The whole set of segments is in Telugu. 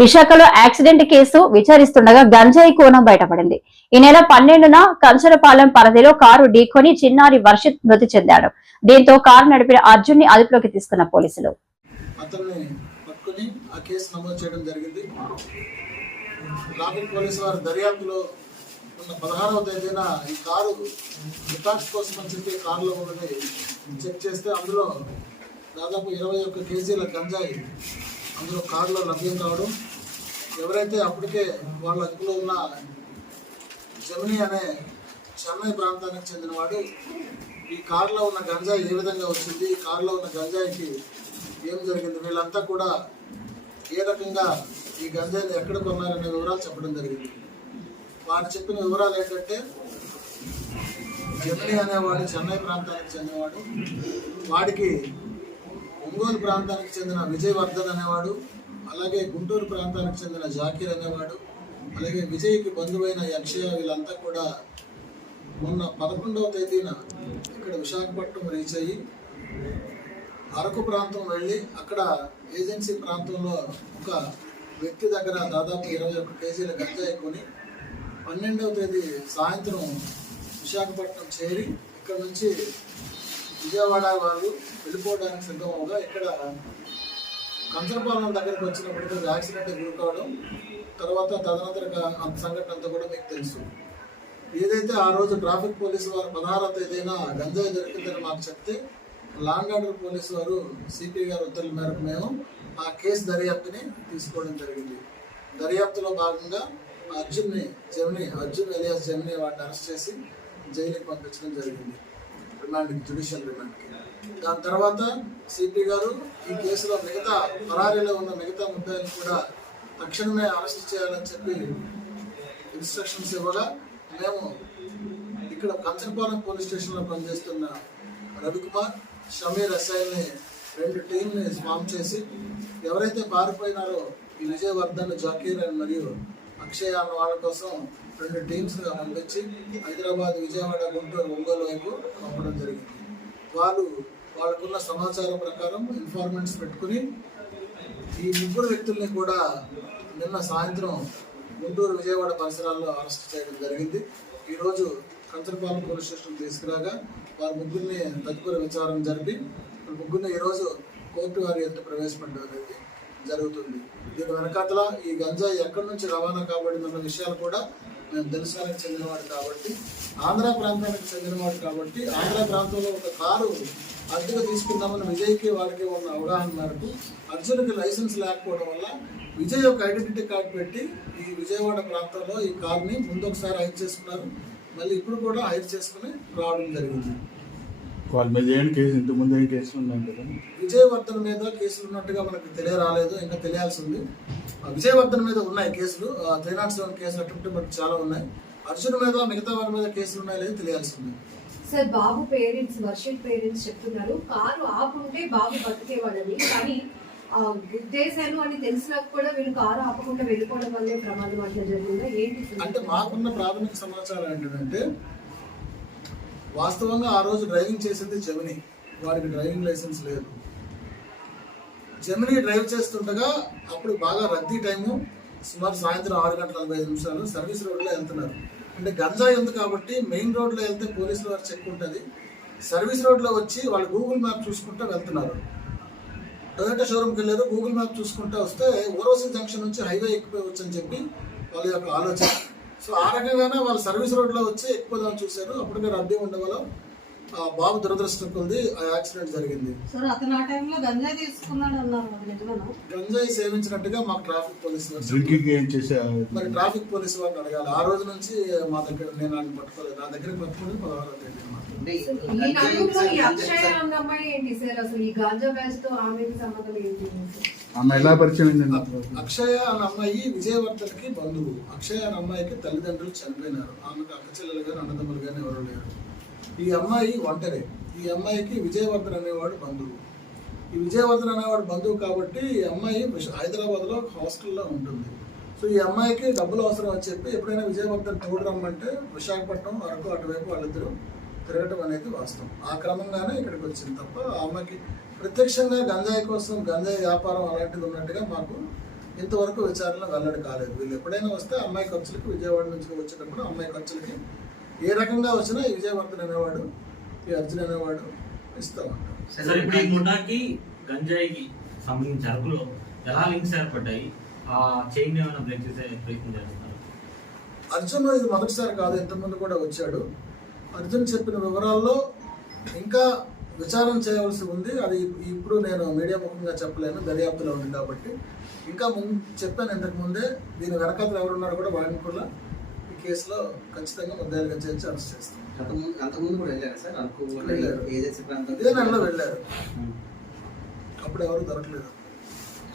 విశాఖలో యాక్సిడెంట్ కేసు విచారిస్తుండగా గంజాయి కోణం బయటపడింది. ఈ నెల 12న కంచరపాలెం పరిధిలో కారు ఢీకొని చిన్నారి వర్షిత్ మృతి చెందాడు. దీంతో కారు నడిపిన అర్జున్ ని అదుపులోకి తీసుకున్న పోలీసులు అతన్ని పట్టుకుని ఆ కేసు నమోదు చేయడం జరిగింది. ట్రాఫిక్ పోలీసు వారి దర్యాప్తులో ఉన్న 16వ తేదీన ఈ కారు డిటాక్స్ కోసం అని చెప్పి కారులో ఉన్నది చెక్ చేస్తే అందులో దాదాపు 21 కేజీల గంజాయి అందులో కారులో లభ్యం కావడం, ఎవరైతే అప్పటికే వాళ్ళ అదుపులో ఉన్న జమిని అనే చెన్నై ప్రాంతానికి చెందినవాడు ఈ కారులో ఉన్న గంజాయి ఏ విధంగా వచ్చింది, ఈ కారులో ఉన్న గంజాయికి ఏం జరిగింది, వీళ్ళంతా కూడా ఏ రకంగా ఈ గంజాయిని ఎక్కడ కొన్నారనే వివరాలు చెప్పడం జరిగింది. వారు చెప్పిన వివరాలు ఏంటంటే జమిని అనేవాడు చెన్నై ప్రాంతానికి చెందినవాడు, వాడికి ఒంగోలు ప్రాంతానికి చెందిన విజయవర్ధన్ అనేవాడు, అలాగే గుంటూరు ప్రాంతానికి చెందిన జాకీర్ అనేవాడు, అలాగే విజయ్కి బంధువైన అక్షయ, వీళ్ళంతా కూడా మొన్న 11వ తేదీన ఇక్కడ విశాఖపట్నం రీచ్ అయ్యి అరకు ప్రాంతం వెళ్ళి అక్కడ ఏజెన్సీ ప్రాంతంలో ఒక వ్యక్తి దగ్గర దాదాపు 21 కేజీల గంజాయి కొని 12వ తేదీ సాయంత్రం విశాఖపట్నం చేరి ఇక్కడ నుంచి విజయవాడ వాళ్ళు వెళ్ళిపోవడానికి సిద్ధం అవగా ఇక్కడ కంచరపాలెం దగ్గరికి వచ్చినప్పటికీ యాక్సిడెంట్ గురి కావడం, తర్వాత తదనంతర సంఘటన అంతా కూడా మీకు తెలుసు. ఏదైతే ఆ రోజు ట్రాఫిక్ పోలీసు వారు 16వ తేదీన గంజాయి దొరికిందని మాకు చెప్తే లాండ్ ఆర్డర్ పోలీసు వారు సిపి గారు ఉత్తర్వుల మేరకు మేము ఆ కేసు దర్యాప్తుని తీసుకోవడం జరిగింది. దర్యాప్తులో భాగంగా అర్జున్ ఎలియాస్ జమిని వాడిని అరెస్ట్ చేసి జైలుకి పంపించడం జరిగింది, రిమాండ్కి, జ్యుడిషియల్ రిమాండ్కి. దాని తర్వాత సిపి గారు ఈ కేసులో మిగతా పరారీలో ఉన్న మిగతా ముద్దాయిలను కూడా తక్షణమే అరెస్ట్ చేయాలని చెప్పి ఇన్స్ట్రక్షన్స్ ఇవ్వగా మేము ఇక్కడ కంచరపాలెం పోలీస్ స్టేషన్లో పనిచేస్తున్న రవికుమార్, షమీర్ ఎస్ఐని 2 టీంని ఫామ్ చేసి ఎవరైతే పారిపోయినారో ఈ విజయవర్ధన్, జాకీర్ మరియు అక్షయ అన్న వాళ్ళ కోసం 2 టీమ్స్గా పంపించి హైదరాబాద్, విజయవాడ, గుంటూరు, ఒంగోలు వైపు పంపడం జరిగింది. వాళ్ళకున్న సమాచారం ప్రకారం ఇన్ఫార్మెంట్స్ పెట్టుకుని ఈ 3 వ్యక్తుల్ని కూడా నిన్న సాయంత్రం గుంటూరు, విజయవాడ పరిసరాల్లో అరెస్ట్ చేయడం జరిగింది. ఈరోజు కంచరపాలెం పోలీస్ స్టేషన్ తీసుకురాగా వారి 3ని తదుపరి విచారణ జరిపి 3ని ఈరోజు కోర్టు వారి ఎదుట ప్రవేశపెట్టడం అనేది జరుగుతుంది. దీని వెనకాతల ఈ గంజాయి ఎక్కడి నుంచి రవాణా కాబడిందన్న విషయాలు కూడా మేము తెలుసుకోవడానికి చెందినవాడు కాబట్టి, ఆంధ్ర ప్రాంతానికి చెందినవాడు కాబట్టి, ఆంధ్ర ప్రాంతంలో ఒక కారు అద్దెకు తీసుకుందామని విజయ్కి వారికి ఉన్న అవగాహన మేరకు అర్జున్కి లైసెన్స్ లేకపోవడం వల్ల విజయ్ ఒక ఐడెంటిటీ కార్డు పెట్టి ఈ విజయవాడ ప్రాంతంలో ఈ కార్ని ముందు ఒకసారి హైర్ చేసుకున్నారు, మళ్ళీ ఇప్పుడు కూడా హైర్ చేసుకుని రావడం జరిగింది. వాళ్ళ మీద ఏం కేసు, ఇంతకుముందు ఏం కేసులు ఉన్నాయి కదా? విజయవర్ధన్ మీద కేసులు ఉన్నట్టుగా మనకు తెలియరాలేదు, ఇంకా తెలియాల్సి ఉంది. విజయవర్ధన్ మీద ఉన్నాయి కేసులు, 307 కేసులు అటెంప్ట్ బట్ చాలా ఉన్నాయి. అర్జున్ మీద, మిగతా వారి మీద కేసులు ఉన్నాయి లేదు తెలియాల్సి ఉంది. సార్, బాబు పేరెంట్స్, వర్షిత్ పేరెంట్స్ చెప్తున్నారు కారు ఆపుంటే బాబు బతికేవాడని, కానీ గుద్దేశాను అని తెలిసినా కూడా వీళ్ళు కారు ఆపకుండా వెళ్ళిపోవడం వల్లే ప్రమాదం అట్లా జరిగిందా ఏంటి? అంటే మాకున్న ప్రాథమిక సమాచారం ఏంటంటే వాస్తవంగా ఆ రోజు డ్రైవింగ్ చేసింది జమిని, వారికి డ్రైవింగ్ లైసెన్స్ లేదు. జమిని డ్రైవ్ చేస్తుండగా అప్పుడు బాగా రద్దీ టైము, సుమారు సాయంత్రం 6:45 సర్వీస్ రోడ్లో వెళ్తున్నారు. అంటే గంజాయి ఉంది కాబట్టి మెయిన్ రోడ్లో వెళ్తే పోలీసుల వారు చెక్ ఉంటుంది. సర్వీస్ రోడ్లో వచ్చి వాళ్ళు గూగుల్ మ్యాప్ చూసుకుంటూ వెళ్తున్నారు. టొయోటా షోరూమ్కి వెళ్ళారు, గూగుల్ మ్యాప్ చూసుకుంటూ వస్తే ఓరోసి జంక్షన్ నుంచి హైవే ఎక్కిపోవచ్చు అని చెప్పి వాళ్ళ యొక్క ఆలోచన. సో ఆ రకంగానే వాళ్ళు సర్వీస్ రోడ్లో వచ్చి ఎక్కువదాన్ని చూశారు. అప్పటికే రద్దీ ఉండే వల్ల బాబు దురదృష్టం కొద్ది ఆ యాక్సిడెంట్ జరిగింది. గంజాయి సేవించినట్టుగా మాకు ట్రాఫిక్ పోలీసు మరి ట్రాఫిక్ పోలీసు వారిని అడగాలి. ఆ రోజు నుంచి మా దగ్గర నేను ఆయన పట్టుకోలేదు, నా దగ్గర పట్టుకుని 16వ తేదీ అక్షయ అన్న అమ్మాయి విజయవర్ధన్కి బంధువు. అక్షయ అన్న అమ్మాయికి తల్లిదండ్రులు చనిపోయినారు, ఆమెకు అక్క చెల్లెలు కానీ అన్నదమ్ములు కానీ ఎవరు లేరు. ఈ అమ్మాయి ఒంటరి. ఈ అమ్మాయికి విజయవర్ధన్ అనేవాడు బంధువు. ఈ విజయవర్ధన్ అనేవాడు బంధువు కాబట్టి ఈ అమ్మాయి హైదరాబాద్లో హాస్టల్లో ఉంటుంది. సో ఈ అమ్మాయికి డబ్బులు అవసరం అని చెప్పి ఎప్పుడైనా విజయవర్ధన్ తోడు రమ్మంటే విశాఖపట్నం, అరకు అటువైపు వాళ్ళిద్దరూ తిరగటం అనేది వాస్తవం. ఆ క్రమంగానే ఇక్కడికి వచ్చింది తప్ప ఆ అమ్మాయికి ప్రత్యక్షంగా గంజాయి కోసం, గంజాయి వ్యాపారం అలాంటిది ఉన్నట్టుగా మాకు ఇంతవరకు విచారణ వెల్లడి కాలేదు. వీళ్ళు ఎప్పుడైనా వస్తే అమ్మాయి ఖర్చులకి విజయవాడ నుంచి వచ్చేటప్పుడు అమ్మాయి ఖర్చులకి ఏ రకంగా వచ్చినా ఈ విజయవర్ధన్ అనేవాడు, ఈ అర్జున్ అనేవాడు ఇస్తూ ఉంటాడు. సార్ ఇప్పుడు ఈ ముఠాకి గంజాయికి సంబంధించి అరకులో ఎలా లింక్స్ ఏర్పడ్డాయి? ఆ చైన్ ఏమైనా బ్రేక్ చేసే ప్రయత్నం చేస్తున్నారు? అర్జున్ ఇది మొదటిసారి కాదు, ఇంతకుముందు కూడా వచ్చాడు. అర్జున్ చెప్పిన వివరాల్లో ఇంకా విచారణ చేయవలసి ఉంది. అది ఇప్పుడు నేను మీడియా ముఖంగా చెప్పలేను, దర్యాప్తులో ఉంది కాబట్టి. ఇంకా ముందు చెప్పాను ఇంతకు ముందే, దీని వెనకాతలు ఎవరున్నారో కూడా వాడిని కూడా ఈ కేసులో ఖచ్చితంగా ముద్దాయిలుగా చేర్చి అరెస్ట్ చేస్తాం. అంతకుముందు కూడా వెళ్ళారు సార్ అరకు వెళ్ళారు. ఏజెన్సీ ప్రాంతం ఇదే నెలలో వెళ్ళారు, అప్పుడు ఎవరు దొరకలేదు.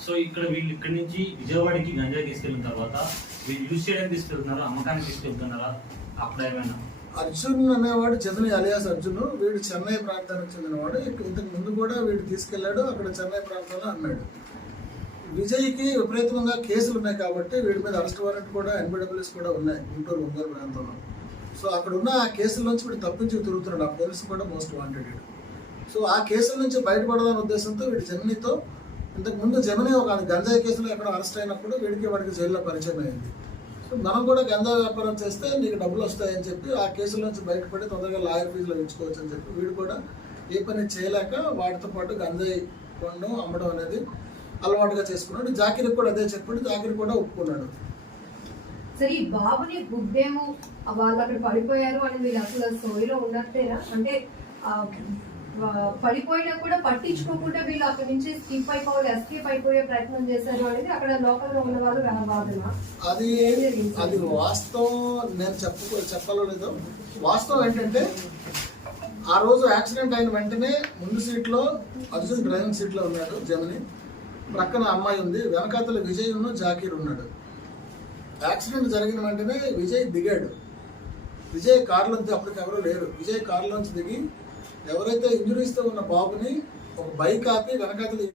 సో ఇక్కడ వీళ్ళు ఇక్కడి నుంచి విజయవాడకి గంజాయి తీసుకెళ్ళిన తర్వాత వీళ్ళు యూజ్ చేయడానికి తీసుకెళ్తున్నారా, అమ్మకానికి తీసుకెళ్తున్నారా? అప్పుడు ఏమైనా అర్జున్ అనేవాడు చంద్రని అలియాస్ అర్జున్, వీడు చెన్నై ప్రాంతానికి చెందినవాడు. ఇంతకు ముందు కూడా వీడు తీసుకెళ్లాడు, అక్కడ చెన్నై ప్రాంతంలో అమ్మాడు. విజయ్కి విపరీతంగా కేసులు ఉన్నాయి కాబట్టి వీడి మీద అరెస్ట్ వారెంట్ కూడా ఎన్బిడబ్ల్యూఎస్ కూడా ఉన్నాయి గుంటూరు ఒంగోలు ప్రాంతంలో. సో అక్కడ ఉన్న ఆ కేసుల నుంచి వీడు తప్పించి తిరుగుతున్నాడు. ఆ పోలీసు కూడా మోస్ట్ వాంటెడ్. సో ఆ కేసుల నుంచి బయటపడదాని ఉద్దేశంతో వీడు జమినీతో, ఇంతకు ముందు జమినీ ఒక గంజాయి కేసులో ఎక్కడో అరెస్ట్ అయినప్పుడు వాడికి జైల్లో పరిచయం అయింది. సో మనం కూడా గంజాయి వ్యాపారం చేస్తే నీకు డబ్బులు వస్తాయని చెప్పి ఆ కేసుల నుంచి బయటపడి తొందరగా లాయర్ ఫీజులు ఇచ్చుకోవచ్చు అని చెప్పి వీడు కూడా ఏ పని చేయలేక వాటితో పాటు గంజాయి కొనడం అమ్మడం అనేది అలవాటుగా చేసుకున్నాడు. జాకిరికి కూడా అదే చెప్పాడు, జాకిరి కూడా ఒప్పుకున్నాడు. సరే ఈ బాబుని గుడ్డేమో వాళ్ళు అక్కడ పడిపోయారు అని వీళ్ళు అసలు సోయిలో ఉన్నట్టేనా? అంటే పడిపోయినా కూడా పట్టించుకోకుండా వీళ్ళు అక్కడి నుంచి ఎస్కేప్ అయిపోయే ప్రయత్నం చేశారు అనేది అక్కడ లోకల్ లో ఉన్న వాళ్ళు వాదన. అది వాస్తవం. నేను చెప్పాలో లేదో, వాస్తవం ఏంటంటే ఆ రోజు యాక్సిడెంట్ అయిన వెంటనే ముందు సీట్లో అర్జున్ డ్రైవింగ్ సీట్లో ఉన్నాడు, జమిని ప్రక్కన అమ్మాయి ఉంది, వెనకాతల విజయ్ జాకీర్ ఉన్నాడు. యాక్సిడెంట్ జరిగిన వెంటనే విజయ్ దిగాడు. విజయ్ కారులోంచి, అప్పటికి ఎవరూ లేరు, విజయ్ కారులోంచి దిగి ఎవరైతే ఇంజురీస్తో ఉన్న బాబుని ఒక బైక్ ఆపి వెనకాతల